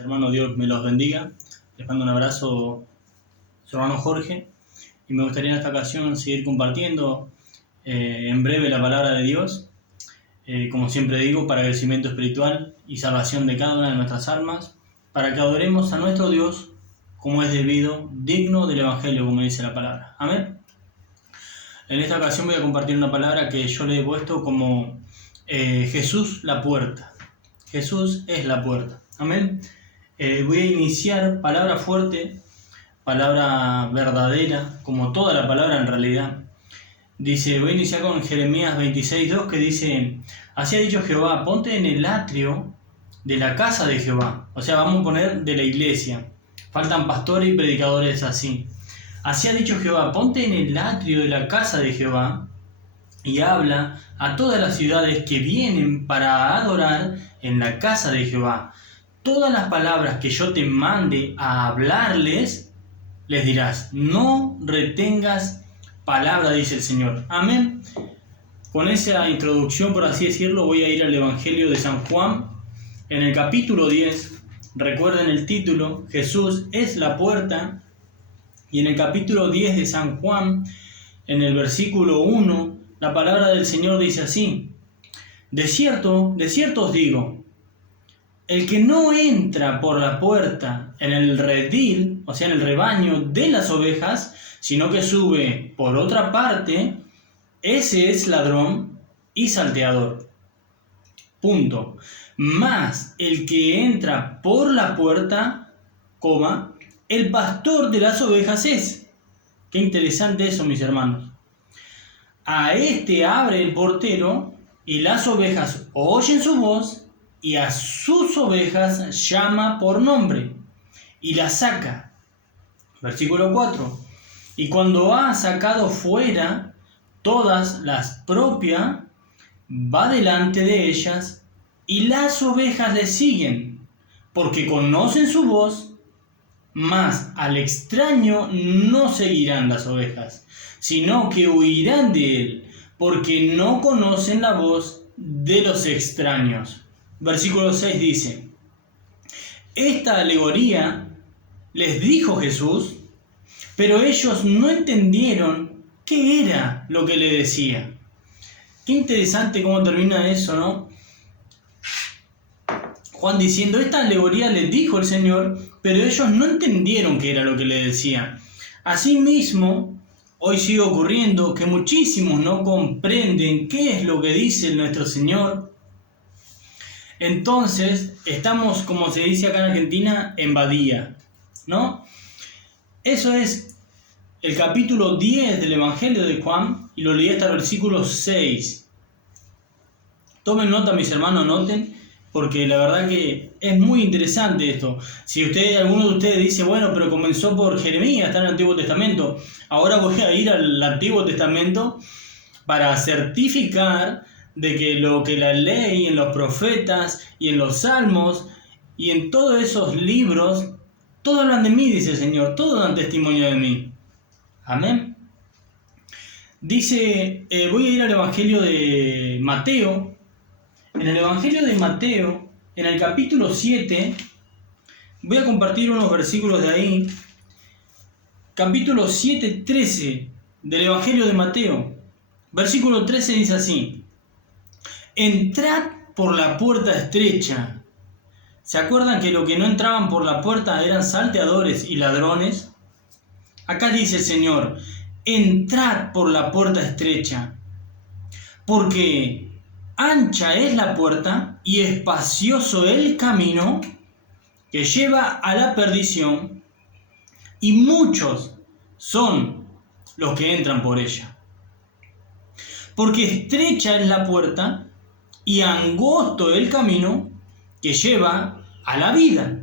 Hermano, Dios me los bendiga. Les mando un abrazo, su hermano Jorge. Y me gustaría en esta ocasión seguir compartiendo en breve la palabra de Dios. Como siempre digo, para crecimiento espiritual y salvación de cada una de nuestras almas, para que adoremos a nuestro Dios como es debido, digno del Evangelio, como dice la palabra. Amén. En esta ocasión voy a compartir una palabra que yo le he puesto como Jesús la puerta. Jesús es la puerta. Amén. Voy a iniciar palabra fuerte, palabra verdadera, como toda la palabra en realidad. Voy a iniciar con Jeremías 26:2, que dice: así ha dicho Jehová, ponte en el atrio de la casa de Jehová. O sea, vamos a poner de la iglesia. Faltan pastores y predicadores así. Así ha dicho Jehová, ponte en el atrio de la casa de Jehová y habla a todas las ciudades que vienen para adorar en la casa de Jehová. Todas las palabras que yo te mande a hablarles, les dirás. No retengas palabra, dice el Señor. Amén. Con esa introducción, por así decirlo, voy a ir al Evangelio de San Juan, en el capítulo 10. Recuerden el título, Jesús es la puerta. Y en el capítulo 10 de San Juan, en el versículo 1, la palabra del Señor dice así: de cierto os digo, el que no entra por la puerta en el redil, o sea, en el rebaño de las ovejas, sino que sube por otra parte, ese es ladrón y salteador. Punto. Mas el que entra por la puerta, el pastor de las ovejas es. Qué interesante eso, mis hermanos. A este abre el portero, y las ovejas oyen su voz, y a sus ovejas llama por nombre, y las saca. Versículo 4. Y cuando ha sacado fuera todas las propias, va delante de ellas, y las ovejas le siguen, porque conocen su voz, mas al extraño no seguirán las ovejas, sino que huirán de él, porque no conocen la voz de los extraños. Versículo 6 dice: esta alegoría les dijo Jesús, pero ellos no entendieron qué era lo que le decía. Qué interesante cómo termina eso, ¿no? Juan diciendo, esta alegoría les dijo el Señor, pero ellos no entendieron qué era lo que le decía. Asimismo, hoy sigue ocurriendo que muchísimos no comprenden qué es lo que dice nuestro Señor. Entonces, estamos, como se dice acá en Argentina, en badía, ¿no? Eso es el capítulo 10 del Evangelio de Juan, y lo leí hasta el versículo 6. Tomen nota, mis hermanos, noten, porque la verdad que es muy interesante esto. Si alguno de ustedes dice, bueno, pero comenzó por Jeremías, está en el Antiguo Testamento, ahora voy a ir al Antiguo Testamento para certificar de que lo que la ley, en los profetas y en los salmos y en todos esos libros, todos hablan de mí, dice el Señor, todos dan testimonio de mí. Amén. Dice, voy a ir al Evangelio de Mateo. En el Evangelio de Mateo, en el capítulo 7, voy a compartir unos versículos de ahí. Capítulo 7, 13 del Evangelio de Mateo. Versículo 13 dice así: entrad por la puerta estrecha. ¿Se acuerdan que los que no entraban por la puerta eran salteadores y ladrones? Acá dice el Señor, entrad por la puerta estrecha, porque ancha es la puerta y espacioso el camino que lleva a la perdición, y muchos son los que entran por ella. Porque estrecha es la puerta y angosto el camino que lleva a la vida,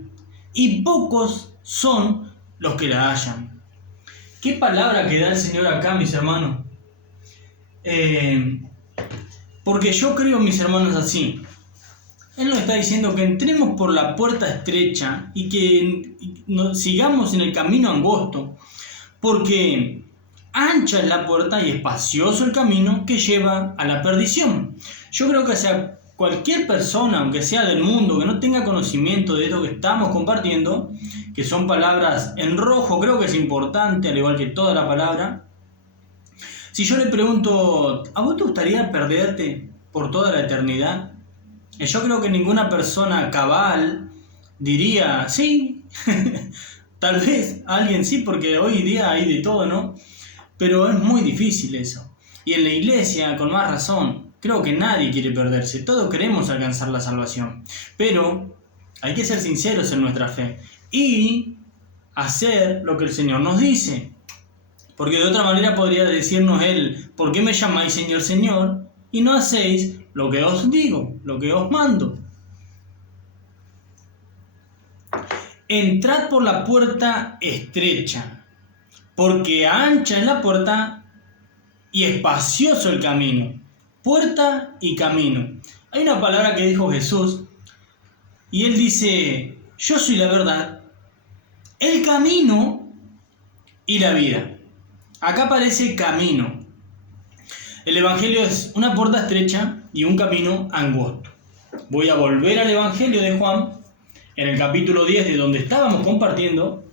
y pocos son los que la hallan. ¿Qué palabra que da el Señor acá, mis hermanos? Porque yo creo, mis hermanos, así. Él nos está diciendo que entremos por la puerta estrecha y que sigamos en el camino angosto, porque ancha es la puerta y espacioso el camino que lleva a la perdición. Yo creo que cualquier persona, aunque sea del mundo, que no tenga conocimiento de esto que estamos compartiendo, que son palabras en rojo, creo que es importante, al igual que toda la palabra. Si yo le pregunto, ¿a vos te gustaría perderte por toda la eternidad? Yo creo que ninguna persona cabal diría, sí, tal vez alguien sí, porque hoy día hay de todo, ¿no? Pero es muy difícil eso. Y en la iglesia, con más razón, creo que nadie quiere perderse, todos queremos alcanzar la salvación. Pero hay que ser sinceros en nuestra fe y hacer lo que el Señor nos dice. Porque de otra manera podría decirnos Él, ¿por qué me llamáis Señor, Señor? Y no hacéis lo que os digo, lo que os mando. Entrad por la puerta estrecha, porque ancha es la puerta y espacioso el camino. Puerta y camino. Hay una palabra que dijo Jesús, y Él dice, yo soy la verdad, el camino y la vida. Acá aparece camino. El Evangelio es una puerta estrecha y un camino angosto. Voy a volver al Evangelio de Juan, en el capítulo 10, de donde estábamos compartiendo,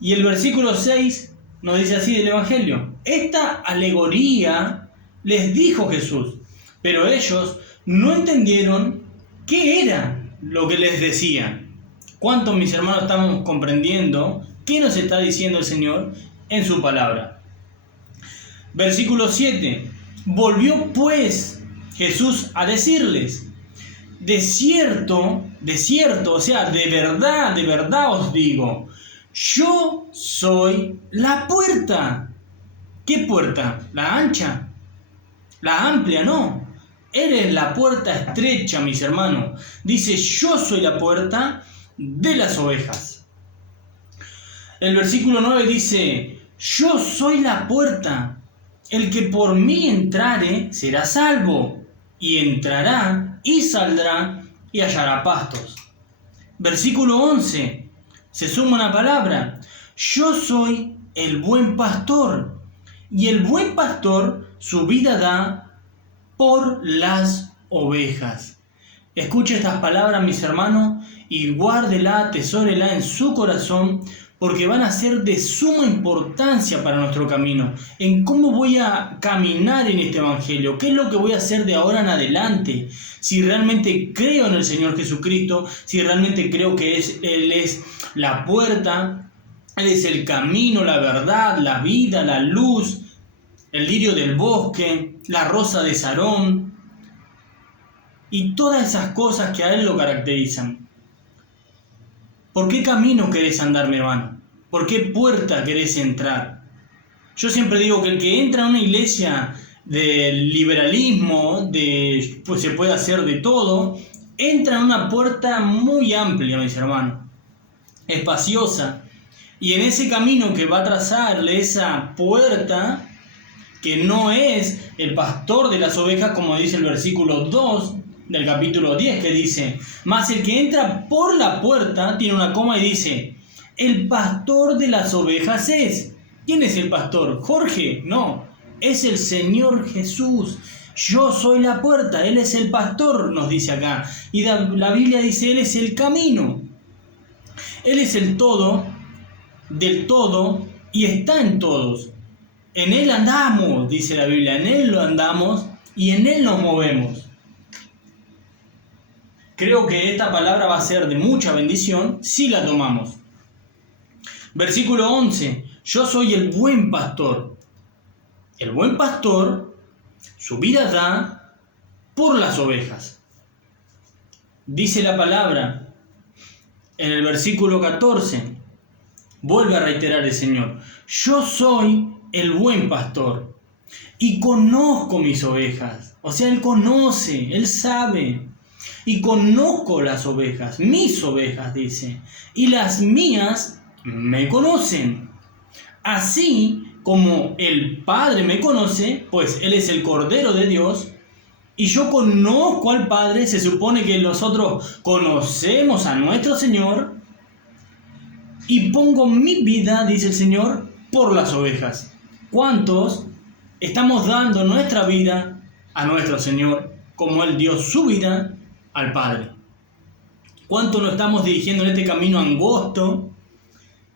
y el versículo 6 nos dice así del Evangelio. Esta alegoría les dijo Jesús, pero ellos no entendieron qué era lo que les decía. ¿Cuántos, mis hermanos, estamos comprendiendo qué nos está diciendo el Señor en su palabra? Versículo 7. Volvió pues Jesús a decirles, de cierto, o sea, de verdad os digo, yo soy la puerta. ¿Qué puerta? ¿La ancha? ¿La amplia? No. Eres la puerta estrecha, mis hermanos. Dice, yo soy la puerta de las ovejas. El versículo 9 dice, yo soy la puerta. El que por mí entrare será salvo, y entrará y saldrá y hallará pastos. Versículo 11, se suma una palabra, yo soy el buen pastor, y el buen pastor su vida da por las ovejas. Escuche estas palabras, mis hermanos, y guárdela, atesórela en su corazón, porque van a ser de suma importancia para nuestro camino, en cómo voy a caminar en este evangelio, qué es lo que voy a hacer de ahora en adelante, si realmente creo en el Señor Jesucristo, si realmente creo que Él es la puerta, Él es el camino, la verdad, la vida, la luz, el lirio del bosque, la rosa de Sarón, y todas esas cosas que a Él lo caracterizan. ¿Por qué camino querés andar, mi hermano? ¿Por qué puerta querés entrar? Yo siempre digo que el que entra a una iglesia del liberalismo, pues se puede hacer de todo, entra en una puerta muy amplia, mis hermanos, espaciosa, y en ese camino que va a trazarle esa puerta, que no es el pastor de las ovejas, como dice el versículo 2 del capítulo 10, que dice, mas el que entra por la puerta, tiene una coma y dice, el pastor de las ovejas es. ¿Quién es el pastor? ¿Jorge? No, es el Señor Jesús. Yo soy la puerta, Él es el pastor, nos dice acá. Y la Biblia dice, Él es el camino. Él es el todo, del todo, y está en todos. En Él andamos, dice la Biblia, en Él lo andamos y en Él nos movemos. Creo que esta palabra va a ser de mucha bendición si la tomamos. Versículo 11. Yo soy el buen pastor. El buen pastor su vida da por las ovejas. Dice la palabra en el versículo 14. Vuelve a reiterar el Señor. Yo soy el buen pastor y conozco mis ovejas. O sea, Él conoce, Él sabe. Y conozco las ovejas, mis ovejas, dice, y las mías me conocen. Así como el Padre me conoce, pues Él es el Cordero de Dios, y yo conozco al Padre, se supone que nosotros conocemos a nuestro Señor, y pongo mi vida, dice el Señor, por las ovejas. ¿Cuántos estamos dando nuestra vida a nuestro Señor como Él dio su vida al Padre. ¿Cuánto nos estamos dirigiendo en este camino angosto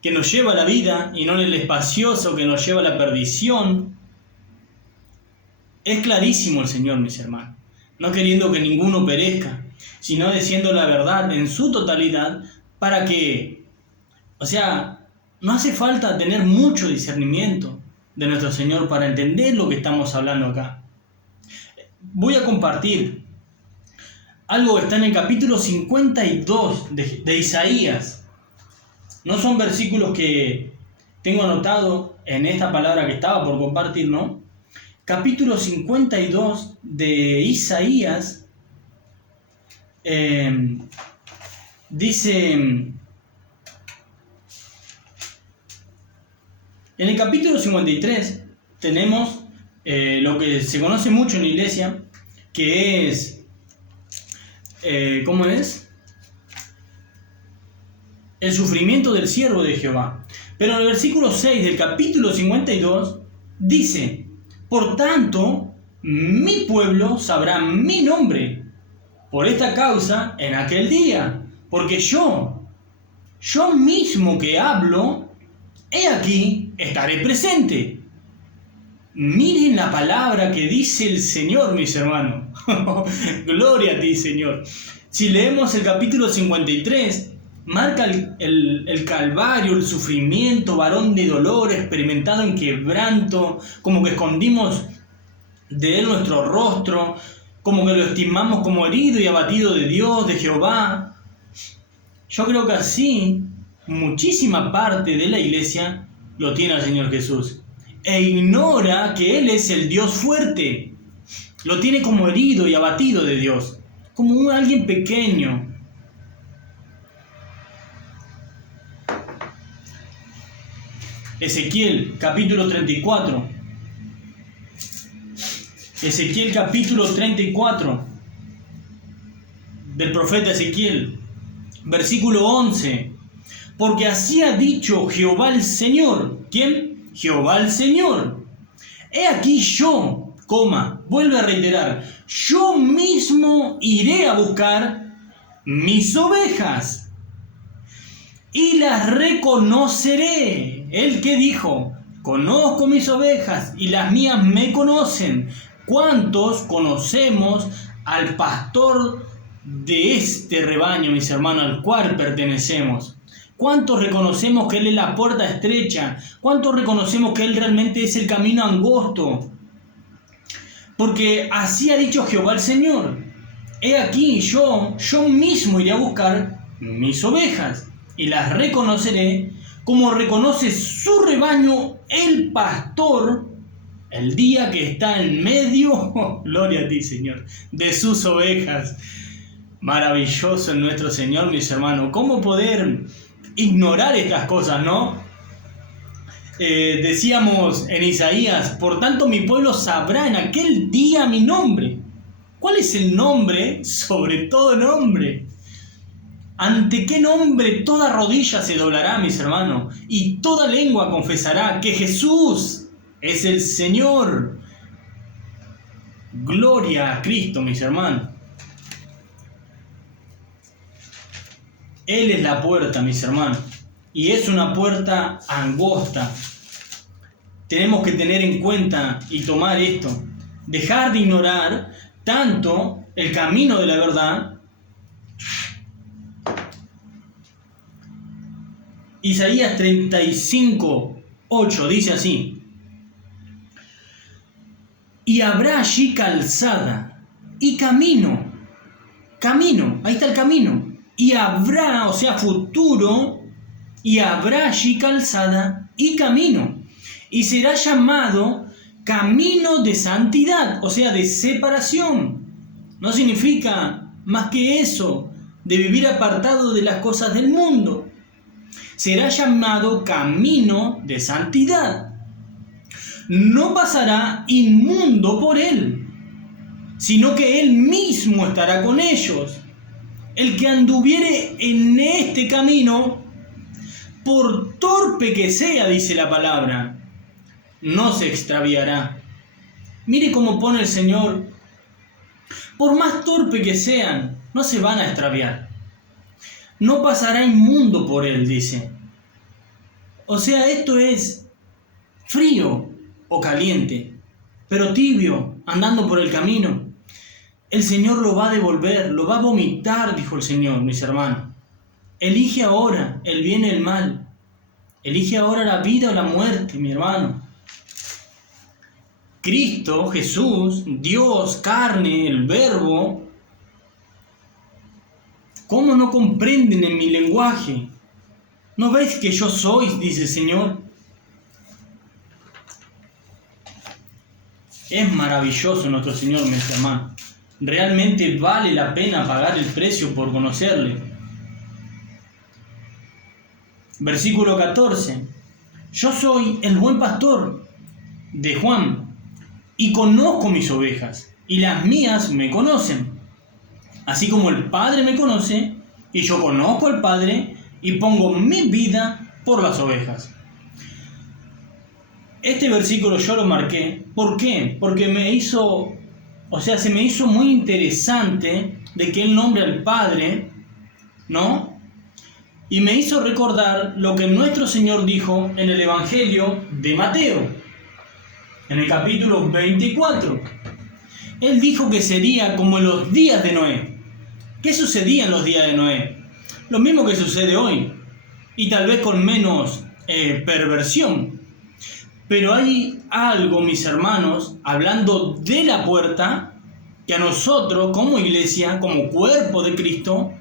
que nos lleva a la vida y no en el espacioso que nos lleva a la perdición? Es clarísimo el Señor, mis hermanos, no queriendo que ninguno perezca, sino diciendo la verdad en su totalidad para que, no hace falta tener mucho discernimiento de nuestro Señor para entender lo que estamos hablando acá. Voy a compartir algo que está en el capítulo 52 de Isaías. No son versículos que tengo anotado en esta palabra que estaba por compartir, ¿no? Capítulo 52 de Isaías dice, en el capítulo 53 tenemos lo que se conoce mucho en la iglesia, que es, ¿cómo es? El sufrimiento del siervo de Jehová. Pero en el versículo 6 del capítulo 52 dice: por tanto, mi pueblo sabrá mi nombre por esta causa en aquel día, porque yo mismo que hablo, he aquí, estaré presente. Miren la palabra que dice el Señor, mis hermanos. Gloria a ti, Señor. Si leemos el capítulo 53, marca el calvario, el sufrimiento, varón de dolor, experimentado en quebranto, como que escondimos de él nuestro rostro, como que lo estimamos como herido y abatido de Dios, de Jehová. Yo creo que así muchísima parte de la iglesia lo tiene al Señor Jesús e ignora que Él es el Dios fuerte. Lo tiene como herido y abatido de Dios, como alguien pequeño. Ezequiel capítulo 34. Ezequiel capítulo 34 del profeta Ezequiel, versículo 11. Porque así ha dicho Jehová el Señor. ¿Quién? Jehová el Señor. He aquí yo, vuelve a reiterar, yo mismo iré a buscar mis ovejas y las reconoceré. ¿El que dijo? Conozco mis ovejas y las mías me conocen. ¿Cuántos conocemos al pastor de este rebaño, mis hermanos, al cual pertenecemos? ¿Cuántos reconocemos que Él es la puerta estrecha? ¿Cuántos reconocemos que Él realmente es el camino angosto? Porque así ha dicho Jehová el Señor. He aquí, yo mismo iré a buscar mis ovejas y las reconoceré como reconoce su rebaño el pastor el día que está en medio, gloria a ti, Señor, de sus ovejas. Maravilloso en nuestro Señor, mis hermanos. ¿Cómo poder ignorar estas cosas, no? Decíamos en Isaías: por tanto mi pueblo sabrá en aquel día mi nombre. ¿Cuál es el nombre sobre todo nombre? ¿Ante qué nombre toda rodilla se doblará, mis hermanos? Y toda lengua confesará que Jesús es el Señor. Gloria a Cristo, mis hermanos. Él es la puerta, mis hermanos. Y es una puerta angosta. Tenemos que tener en cuenta y tomar esto. Dejar de ignorar tanto el camino de la verdad. Isaías 35:8 dice así: y habrá allí calzada y camino, ahí está el camino, y habrá, futuro, y habrá allí calzada y camino, y será llamado camino de santidad, de separación. No significa más que eso, de vivir apartado de las cosas del mundo. Será llamado camino de santidad. No pasará inmundo por él, sino que él mismo estará con ellos. El que anduviere en este camino, por torpe que sea, dice la palabra, no se extraviará. Mire cómo pone el Señor Por más torpe que sean, no se van a extraviar. No pasará inmundo por él, dice. O sea, esto es frío o caliente, pero tibio, andando por el camino. El Señor lo va a devolver, lo va a vomitar, dijo el Señor, mis hermanos. Elige ahora el bien y el mal. Elige ahora la vida o la muerte, mi hermano. Cristo, Jesús, Dios, carne, el Verbo. ¿Cómo no comprenden en mi lenguaje? ¿No veis que yo soy?, dice el Señor. Es maravilloso nuestro Señor, mis hermanos. Realmente vale la pena pagar el precio por conocerle. Versículo 14. Yo soy el buen pastor de Juan, y conozco mis ovejas, y las mías me conocen. Así como el Padre me conoce, y yo conozco al Padre, y pongo mi vida por las ovejas. Este versículo yo lo marqué. ¿Por qué? Porque se me hizo muy interesante de que él nombre al Padre, ¿no? Y me hizo recordar lo que nuestro Señor dijo en el Evangelio de Mateo, en el capítulo 24. Él dijo que sería como en los días de Noé. ¿Qué sucedía en los días de Noé? Lo mismo que sucede hoy, y tal vez con menos perversión. Pero hay algo, mis hermanos, hablando de la puerta, que a nosotros como iglesia, como cuerpo de Cristo,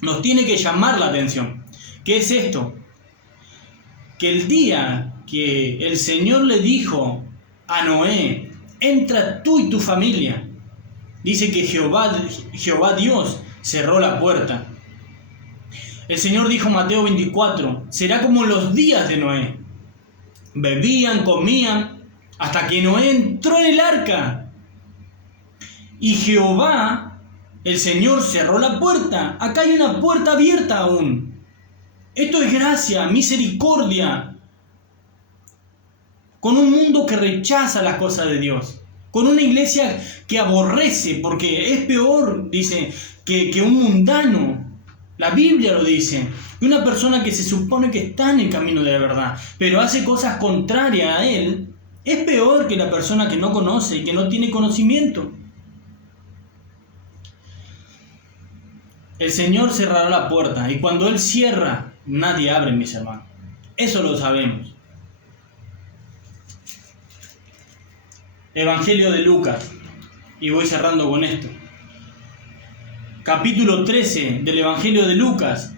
nos tiene que llamar la atención. ¿Qué es esto? Que el día que el Señor le dijo a Noé, entra tú y tu familia, dice que Jehová Dios cerró la puerta. El Señor dijo en Mateo 24, será como los días de Noé. Bebían, comían, hasta que Noé entró en el arca. Y Jehová, el Señor, cerró la puerta. Acá hay una puerta abierta aún. Esto es gracia, misericordia. Con un mundo que rechaza las cosas de Dios. Con una iglesia que aborrece, porque es peor, dice, que un mundano. La Biblia lo dice. Y una persona que se supone que está en el camino de la verdad, pero hace cosas contrarias a él, es peor que la persona que no conoce y que no tiene conocimiento. El Señor cerrará la puerta, y cuando Él cierra, nadie abre, mis hermanos. Eso lo sabemos. Evangelio de Lucas, y voy cerrando con esto. Capítulo 13 del Evangelio de Lucas.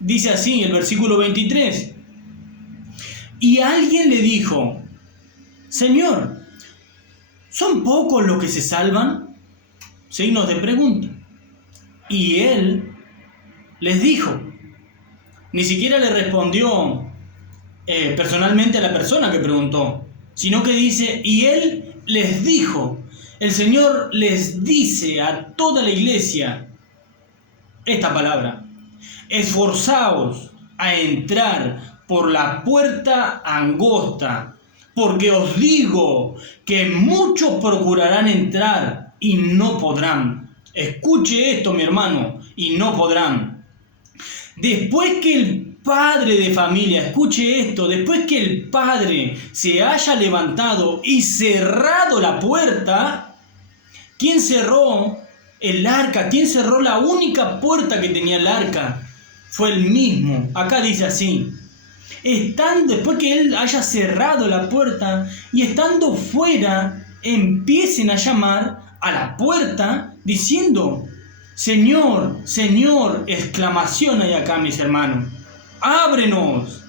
Dice así, el versículo 23. Y alguien le dijo, Señor, ¿son pocos los que se salvan? Signos de pregunta. Y él les dijo, ni siquiera le respondió personalmente a la persona que preguntó, sino que dice, y él les dijo, el Señor les dice a toda la iglesia esta palabra, esforzaos a entrar por la puerta angosta, porque os digo que muchos procurarán entrar y no podrán. Escuche esto, mi hermano, y no podrán. Después que el padre de familia, escuche esto, después que el padre se haya levantado y cerrado la puerta, ¿quién cerró el arca? ¿Quién cerró la única puerta que tenía el arca? Fue el mismo. Acá dice así. Después que él haya cerrado la puerta y estando fuera, empiecen a llamar a la puerta diciendo, Señor, Señor, exclamación hay acá, mis hermanos, ábrenos.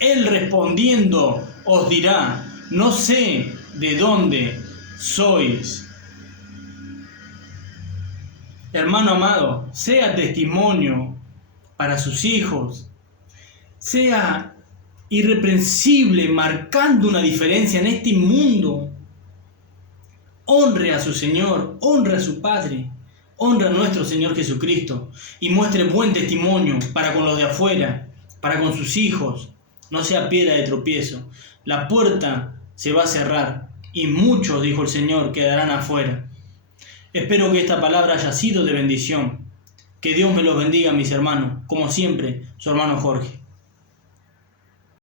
Él respondiendo os dirá, no sé de dónde sois. Hermano amado, sea testimonio para sus hijos, sea irreprensible, marcando una diferencia en este mundo. Honre a su Señor, honre a su Padre, honre a nuestro Señor Jesucristo y muestre buen testimonio para con los de afuera, para con sus hijos. No sea piedra de tropiezo. La puerta se va a cerrar y muchos, dijo el Señor, quedarán afuera. Espero que esta palabra haya sido de bendición. Que Dios me los bendiga, mis hermanos. Como siempre, su hermano Jorge.